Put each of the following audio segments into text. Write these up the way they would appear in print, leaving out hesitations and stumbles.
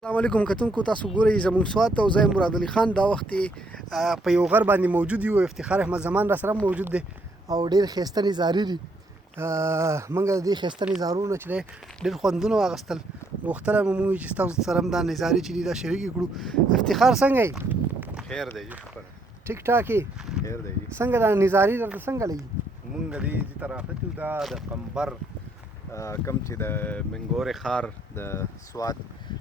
السلام علیکم کتونکو تاسو ګورئ زموږ سوات او زه مراد علي خان دا وخت په یو غر باندې موجود یو افتخار احمد زمان را سره موجود دی او ډېر ښایسته نظارې دي موږ د دې ښایسته نظارو نه چې دی ډېر خوندونه واخیستل غوښتله مو وي چې ستاسو سره هم دا نظارې چې دي دا شریکې کړو افتخار څنګه یې خیر دی جی شکر ټیک ټاک یې خیر دی جی څنګه دا نظارې درته څنګه لګي مونږ دې ته راغلي یو دا د قمبر کم چې د منګورې ښار د سوات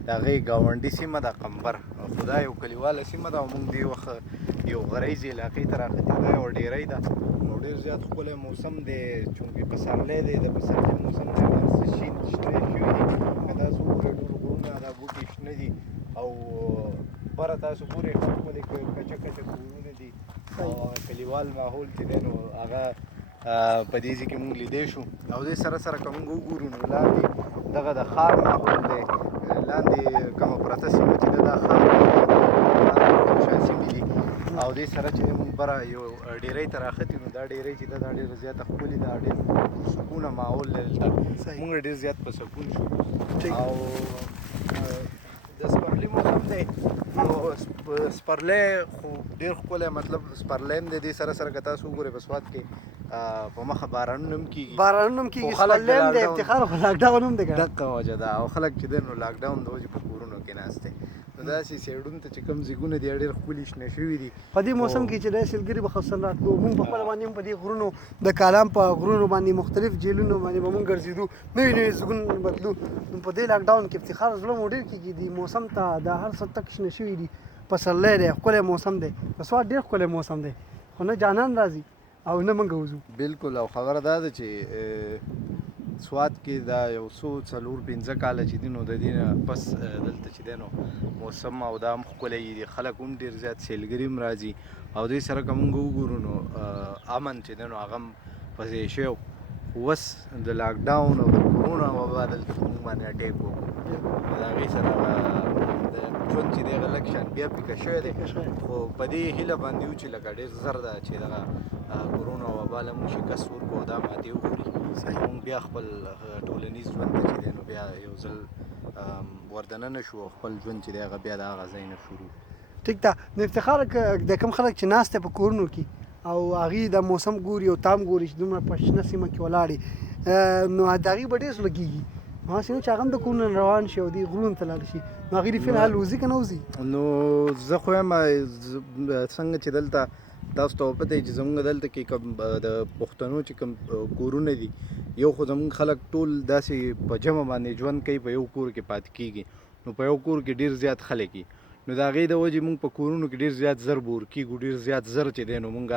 د هغې ګاونډي سیمه ده قمبر خو دا یو کلیواله سیمه ده او مونږ دې وخت یو غریزې علاقې ته راغلي دا یو ډیری ده او ډېر زیات ښکلی موسم دی چونکې پسرلی دی د پسرلي موسم دی هر څه شین شنې شوي دي که تاسو وګورئ ټول غرونه دا بوټي شنه دي او بره تاسو ګورئ ښه ښکلي کچه کچه کورونه دي او کلیوال ماحول چې دی نو هغه په دې ځای کې مونږ لیدی شو او دې سره سره که مونږ وګورو نو لاندې دغه د ښار ماحول دی لاندې کومه پرته سیمه چې ده دا ښار شا سیمې دي او دې سره چې مونږ بره یو ډیری ته راختي نو دا ډیری چې ده دا ډېره زیاته ښکلې ده ډېر پرسکونه ماحول دی دلته مونږ ډېر زیات په سکون شو او د سپرلي موسم دی نو سپرلی خو ډېر ښکلی مطلب سپرلی هم دی دې سره سره که تاسو وګورئ په سوات کې په مخه بارانونه هم کېږي سپرلی هم دی افتخار خو لاکډاون هم دی دقه وجه ده او خلک چې دی نو لاکډاون د وجې په کورونو کې ناست دی نو داسې سایډونو ته چې کوم ځایونه دي ډېر ښکلي شنه شوي دي په دې موسم کې چې دی سیلګري به خصوصا راتلو مونږ په خپله باندې هم په دې غرونو د کالام په غرونو باندې مختلف جیلونو باندې به مونږ ګرځېدو نوي نوي ځایونه بدلو نو په دې لاکډاون کې افتخار زړه مو ډېر کېږي دې موسم ته دا هر څه تک شنه شوي دي پسرلی دی ښکلی موسم دی د سوات ډېر ښکلی موسم دی خو نه جانان راځي او نه موږ وځو بالکل او خبره دا ده چې سوات کې دا یو څو څلور پنځه کاله چې دي نو د دې نه پس دلته چې دی نو موسم او دا هم ښکلی دي خلک هم ډېر زیات سیلګري هم راځي او دې سره که مونږ وګورو نو امن چې دی نو هغه هم پسې شوی اوس د لاکډاون او د کورونا وبا دلته په مونږ باندې اټیک وکړو د هغې سره د ژوند چې دی هغه لږ شان بیا پیکه شوی دی خو په دې هیله باندې یو چې لکه ډېر زر ده چې دغه کورونا وبا له مونږ شکست ورکړو او دا ماتې وخوري مونږ بیا خپل ټولنیز ژوند ته چې دی نو بیا یو ځل وردننه شو او خپل ژوند چې دی هغه بیا د هغه ځای نه شروع ټیک ده نو افتخار د کوم خلک چې ناست دی په کورونو کې او هغې د موسم ګوري او تام ګوري چې دومره په شنه سیمه کې ولاړې نو د هغې به ډېر زړه کېږي هسې نه چې هغه هم د کورونو نه روان شي او دې غرونو ته لاړ شي نو هغې دې فلحال وځي که نه وځي نو زه خو یم څنګه چې دلته تاسو ته پته وي چې زموږ دلته کې کوم د پښتنو چې کوم کورونه دي یو خو زموږ خلک ټول داسې په جمع باندې ژوند کوي په یو کور کې پاتې کېږي نو په یو کور کې ډېر زیات خلک وي نو د هغې د وجې مونږ په کورونو کې ډېر زیات زر بور کېږو ډېر زیات زر چې دی نو مونږ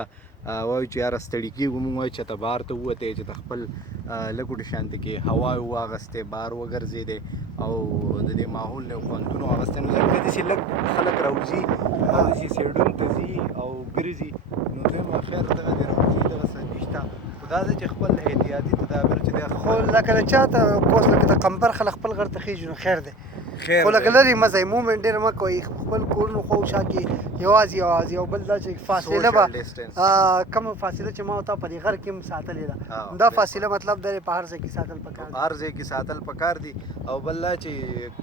وایو چې یاره ستړي کېږو مونږ وایو چې ته بهر ته ووتی چې د خپل لږ شانتې کې هوا یې واغېستی بهر وګرځېدی او د دې ماحول نه خوندونه واغېستی نو ځکه داسې لږ خلک راوځي داسې سایډونو ته ځي او ګرځي نو دویم خیر دغه دې راوځي دغه څه نشته خو دا ده چې خپل احتیاطي تدابیر چې دی خو لکه د چا ته کوس لکه د قمبر خلک خپل غر ته خېږي نو خیر دی خو لکه لرې مه ځئ مومنټ ډېر مه کوئ خپل کورونو خواوشا کې یوازې او بل دا چې فاصله به کومه فاصله چې ما او تا په دې غر کې هم ساتلې ده دا فاصله مطلب دی په هر ځای کې ساتل پکار دي هر ځای کې ساتل پکار دي او بل دا چې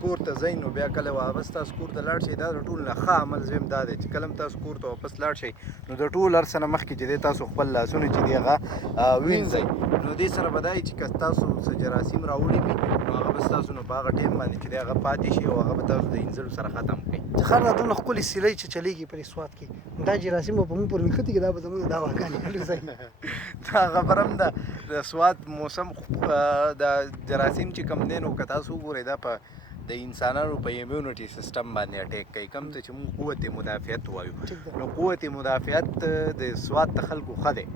کور ته ځئ نو بیا کله واپس تاسو کور ته لاړ شئ دا د ټولو نه ښه عمل زویم دا دی چې کله هم تاسو کور ته واپس لاړ شئ نو د ټول هر څه نه مخکې چې دی تاسو خپل لاسونه چې دی هغه وینځئ نو دې سره به دا وي چې که تاسو څه جراثیم راوړي وي نو هغه به ستاسو نو په هغه ټایم باندې چې دی هغه پاتې شي او هغه به تاسو د اینځلو سره ختم کړئ خر دا دومره ښکلې سیلۍ چې چلیږي په دې سوات کې دا جراثیم به په موږ پورې نښتي کې دا به زموږ د دواګانې دا خبره هم ده د سوات موسم د جراثیم چې کم دی نو که تاسو وګورئ دا په د انسانانو په امیونټي سیسټم باندې اټیک کوي کوم څه چې موږ قوت مدافعت وایو نو قوت مدافعت د سوات د خلکو ښه دی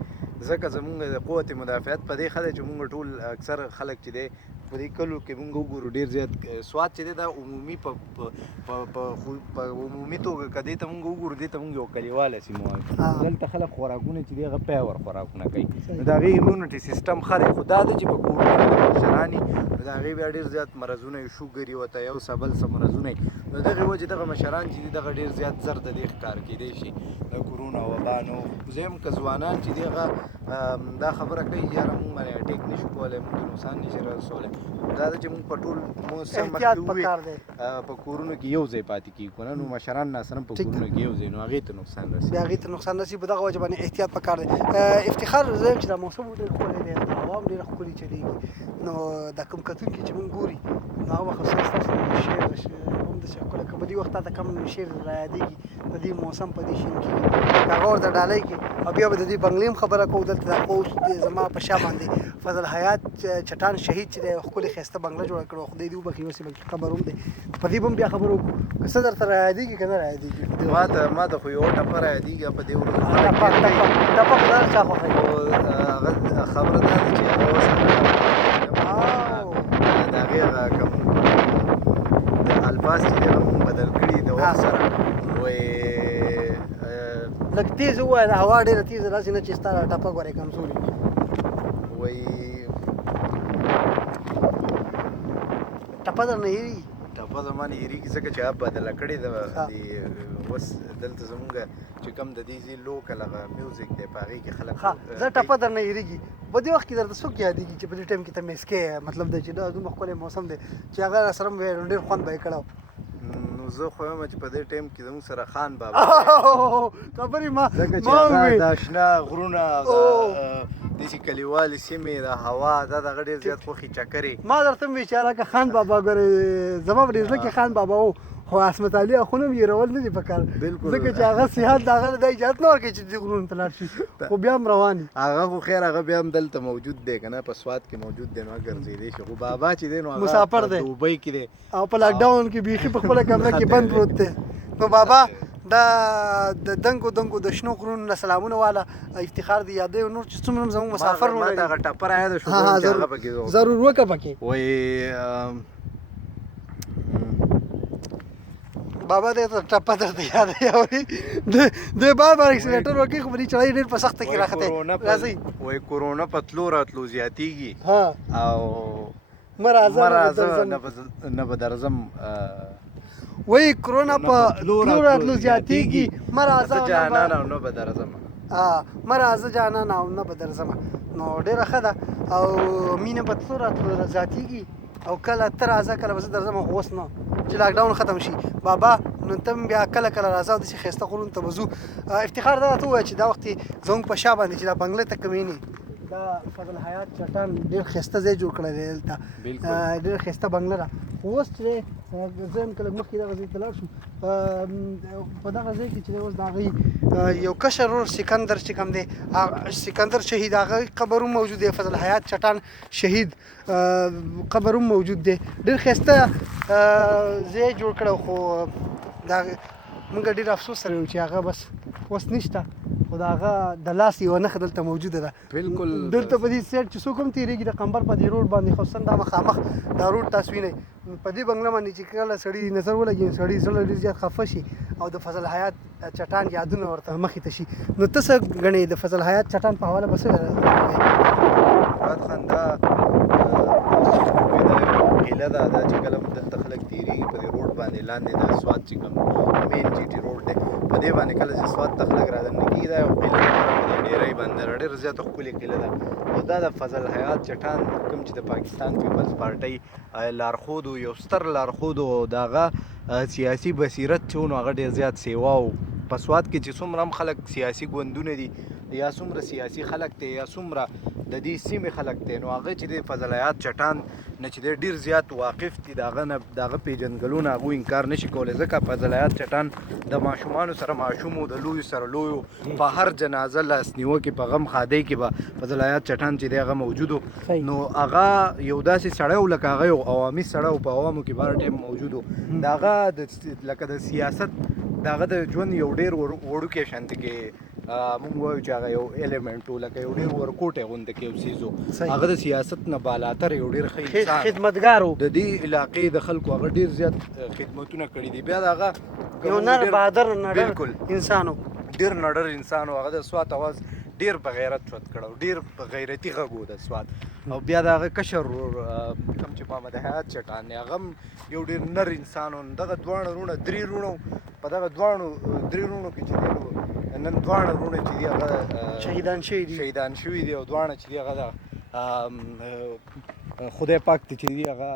ځکه زمونږ د قوت مدافعت په دې ښه دی چې مونږ ټول اکثر خلک چې دی په دې کلو کې مونږ وګورو ډېر زیات سوات چې دی دا عمومي په عمومي توګه که دې ته مونږ وګورو دې ته مونږ یو کلیواله سیمه وایو دلته خلک خوراکونه چې دی هغه پیاور خوراکونه کوي نو د هغې امیونټي سیسټم ښه دی خو دا ده چې په کورونو کې د مشران وي نو د هغې بیا ډېر زیات مرضونه وي شوګر یې ورته یو څه بل څه مرضونه وي نو دغې وجې دغه مشران چې دي دغه ډېر زیات زر د دې ښکار کېدی شي د کورونا وبا نو زه یم که ځوانان چې دي هغه دا خبره کوي یاره موږ باندې اټیک نشو کولی موږ ته نقصان نشي رسولی دا ده چې موږ په ټول موسم احتیاط مخکې پکار دی. په کورونو کې یو ځای پاتې کېږو که نه نو مشران ناسره په کورونو کې یو ځای نو هغې ته نقصان رسي بیا هغې ته نقصان رسي په دغه وجه باندې احتیاط پکار دی. افتخار زه یم چې دا موسم ډېر ښکلی دی د هوا هم ډېره ښکلې چلېږي نو دا کوم کتونکي چې مونږ ګوري نو هغه به خصوصا ستاسو شعر هم داسې ښکلی که په دې وخت تا ته کم شعر را یادېږي د دې موسم په دې شین کې هغه ورته ډالۍ کړي او بیا به د دې بنګلې هم خبره کوو دلته دا پوسټ زما په شا باندې فضل حیات چټان شهید چې دی ښکلې ښایسته بنګله جوړه کړې خدای دې وبخښي اوس یې بلکې قبر هم دی په دې به هم بیا خبرې وکړو که څه درته را یادېږي که نه را یادېږي ما ته خو یوه ټپه را یادېږي په دې ورځو ټپه خو دا چا خوښوي هغه خبره دا ده چې هغه اوس د هغې هغه کوم د الفاظ چې دی هغه مونږ بدل کړي د وخت سره وایي لږ تیز ووایه د هوا ډېره تیزه داسې نه چې ستا ټپه ګورې کمزوري وایي ټپه درنه هېرېږي ټپه زما نه هېرېږي ځکه چې هغه بدله کړې ده اوس دلته زمونږ چې کوم د دې ځای لوکل هغه میوزیک دی په هغې کې خلک زه ټپه درنه هېرېږي په دې وخت کې درته څوک یادېږي چې په دې ټایم کې ته مسکی مطلب دی چې دا دومره ښکلی موسم دی چې هغه راسره مې ویل ډېر خوند به یې کړی نو زه خو یم چې په دې ټایم کې زموږ سره خان بابا خبرې ما ځکه چې هغه دا شنه غرونه داسې کلیوالې سیمې د هوا دا د هغه ډېر زیات خوښي چکرې ما درته هم ویل چې هلکه خان بابا ګورې زما په ډېر زړه کې خان بابا و خو عصمت علي اخونه هم هېرول نه دي پکار ځکه چې هغه صحت د هغه د اجازت نه ورکوي چې دې غرونو ته لاړ شي خو بیا هم روان دي هغه خو خیر هغه بیا هم دلته موجود دی که نه په سوات کې موجود دی نو هغه ګرځېدی شي خو بابا چې دی نو هغه مسافر دی دوبۍ کې دی او په لاکډاون کې بیخي په خپله کمره کې بند پروت دی نو بابا دا د دنګو د شنو غرونو نه سلامونه واله افتخار دی یادوي نور چې څومره زموږ مسافر ما ته هغه ټپه را یاده شو ضرور وکړه پکې وایي بابا دې ته ټپه درته یادوي اوري د بار اکسیلیټر وکړي خو په دې چړۍ ډېر په سخته کې راختی راځئ وایي کورونا په تلو راتلو زیاتېږي او مه راځه نه به درځم وایي کرونا په تلو راتلو زیاتېږي مه راځه جانانه او نه به درځم مه راځه جانانه او نه به درځم نو ډېره ښه ده او مینه په تلو راتلو زیاتېږي او کله ته راځه کله به زه درځم خو اوس نه چې لاکډاون ختم شي بابا نو ته بیا کله راځه او داسې ښایسته غرونو ته به ځو افتخار دا راته ووایه چې دا وخت زموږ په شا باندې چې دا بنګله ته کمینې دا فضل حیات چټان ډېر ښایسته ځای جوړ کړی دی دلته ډېر ښایسته بنګله ده خو اوس چې دی زه هم که لږ مخکې دغه ځای ته لاړ شو په دغه ځای کې چې دی اوس د هغوی یو کشر ورور سکندر چې کوم دی سکندر شهید هغه قبر هم موجود دی فضل حیات چټان شهید قبر هم موجود دی ډېر ښایسته ځای جوړ کړی خو دا موږ ډېر افسوس سره یو چې هغه بس اوس نشته خو د هغه د لاس یوه نښه دلته موجوده ده بالکل دلته په دې سایډ چې څوک هم تېرېږي د قمبر په دې روډ باندې خصوصا دا مخامخ دا روډ تاسو وینئ په دې بنګله باندې چې کله سړي نظر ولګي سړي زړه ډېر زیات خفه شي او د فضل حیات چټان یادونه ورته مخې ته شي نو ته څه ګڼې د فضل حیات چټان په حواله به څه مراد خان دا هیله ده دا چې کله دلته خلک تېرېږي په دې روډ باندې لاندې د سوات چې کوم مین جي ټي روډ دی په دې باندې کله چې سوات ته خلک رادننه کېږي دا یو قلعه ده په دې ډېری بندر ډېره زیاته ښکلې قلعه ده او دا د فضل حیات چټان کوم چې د پاکستان پیپلز پارټۍ لارښود یو ستر لارښود و د هغه سیاسي بصیرت چې و نو هغه ډېر زیات سیوا و په سوات کې چې څومره هم خلک سیاسي ګوندونه دي یا څومره سیاسي خلک دی یا څومره د دې سیمې خلک دی نو هغه چې دی فضل حیات چټان نه چې دی ډېر زیات واقف دي د هغه نه د هغه پېژندګلو نه هغوی انکار نشي کولی ځکه فضل حیات چټان د ماشومانو سره ماشوم و د لویو سره لویو په هر جنازه لاس نیوکې په غم ښادۍ کې به فضل حیات چټان چې دی هغه موجود و نو هغه یو داسې سړی و لکه هغه یو عوامي سړی و په عوامو کې بهر ټایم موجود و د هغه لکه د سیاست د هغه د ژوند یو ډېر وړوکی شانتې کې مونږ وایو چې هغه یو ایلیمنټ و لکه یو ډېر ورکوټی غوندې کې یو څیز و هغه د سیاست نه بالاتر یو ډېر ښه انسان خدمتګار و د دې علاقې د خلکو هغه ډېر زیات خدمتونه کړي دي بیا د هغه یو نر بهادر نډر انسان و ډېر نډر انسان و هغه د سوات اواز ډېر په غیرت چوت کړی و ډېر په غیرتي غږ و د سوات او بیا د هغه کشر کوم چې محمد حیات چټان دی هغه هم یو ډېر نر انسان و دغه دواړه وروڼه درې وروڼه په دغه دواړو درې وروڼو کې چې دی نن دواړه وروڼه چې دي هغه شهیدان شوي دي شهیدان شوي دي او دواړه چې دي هغه د خدای پاک ته چې دي هغه